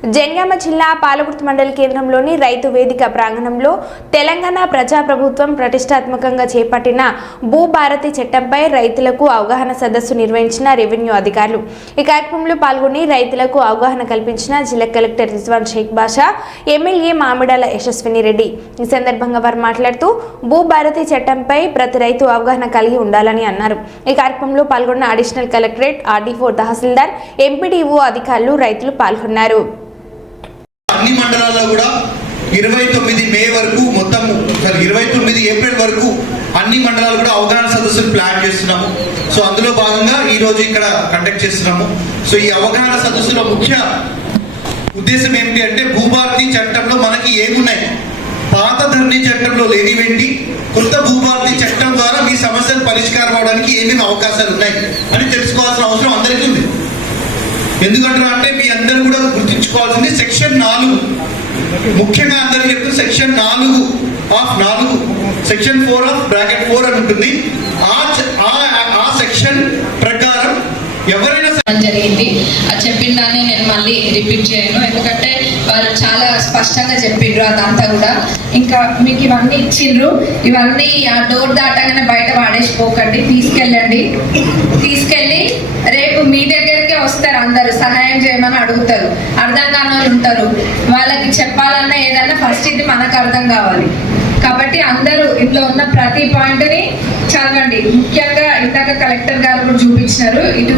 జనగామ జిల్లా పాలకుర్తి మండల కేంద్రంలోని రైతు వేదిక ప్రాంగణంలో తెలంగాణ ప్రజాప్రభుత్వం ప్రతిష్టాత్మకంగా చేపట్టిన భూభారతి చట్టంపై రైతులకు అవగాహన సదస్సు నిర్వహించిన రెవెన్యూ అధికారులు. ఈ కార్యక్రమంలో పాల్గొని రైతులకు అవగాహన కల్పించిన జిల్లా కలెక్టర్ రిజ్వాన్ షేక్ బాషా, ఎమ్మెల్యే మామిడాల యశస్విని రెడ్డి. ఈ సందర్భంగా వారు మాట్లాడుతూ భూభారతి చట్టంపై ప్రతి రైతు అవగాహన కలిగి ఉండాలని అన్నారు. ఈ కార్యక్రమంలో పాల్గొన్న అడిషనల్ కలెక్టరేట్, ఆర్డీఓ, తహసీల్దార్, ఎంపీడీఓ అధికారులు, రైతులు పాల్గొన్నారు. అన్ని మండలాల్లో కూడా 29 మే వరకు మొత్తం 29 ఏప్రిల్ వరకు అన్ని మండలాలు కూడా అవగాహన సదస్సులు ప్లాన్ చేస్తున్నాము. సో అందులో భాగంగా ఈ రోజు ఇక్కడ కండక్ట్ చేస్తున్నాము. సో ఈ అవగాహన సదస్సులో ముఖ్య ఉద్దేశం ఏమిటి అంటే భూభారతి చట్టంలో మనకి ఏమున్నాయి, పాత ధరణి చట్టంలో లేనివేంటి, కొత్త భూభారతి చట్టం ద్వారా మీ సమస్యలు పరిష్కారం అవడానికి ఏమేమి అవకాశాలు ఉన్నాయి అని తెలుసుకోవాల్సిన అవసరం అందరికీ ఉంది. ఎందుకంటే మీ అందరూ కూడా గుర్తుంచుకోవాల్సింది సెక్షన్ 4, ముఖ్యంగా అందరూ చెప్తూ సెక్షన్ 4 సెక్షన్ 4 అని ఉంటుంది. ఆ సెక్షన్ ప్రకారం ఎవరైనా జరిగింది చెప్పిన దాన్ని నేను మళ్ళీ రిపీట్ చేయను, ఎందుకంటే వాళ్ళు చాలా స్పష్టంగా చెప్పిండ్రు అదంతా కూడా. ఇంకా మీకు ఇవన్నీ ఇచ్చిండ్రు, ఇవన్నీ ఆ డోర్ దాటగానే బయట వాడేసిపోకండి, తీసుకెళ్ళి రేపు మీ దగ్గరికే వస్తారు, అందరూ సహాయం చేయమని అడుగుతారు, అర్థం కాని వాళ్ళు ఉంటారు, వాళ్ళకి చెప్పాలన్నా ఏదన్నా ఫస్ట్ ఇది మనకు అర్థం కావాలి. కాబట్టి అందరూ ఇంట్లో ఉన్న ప్రతి పాయింట్ని చదవండి. ముఖ్యంగా ఇందాక కలెక్టర్ గారు కూడా చూపించినారు, ఇటు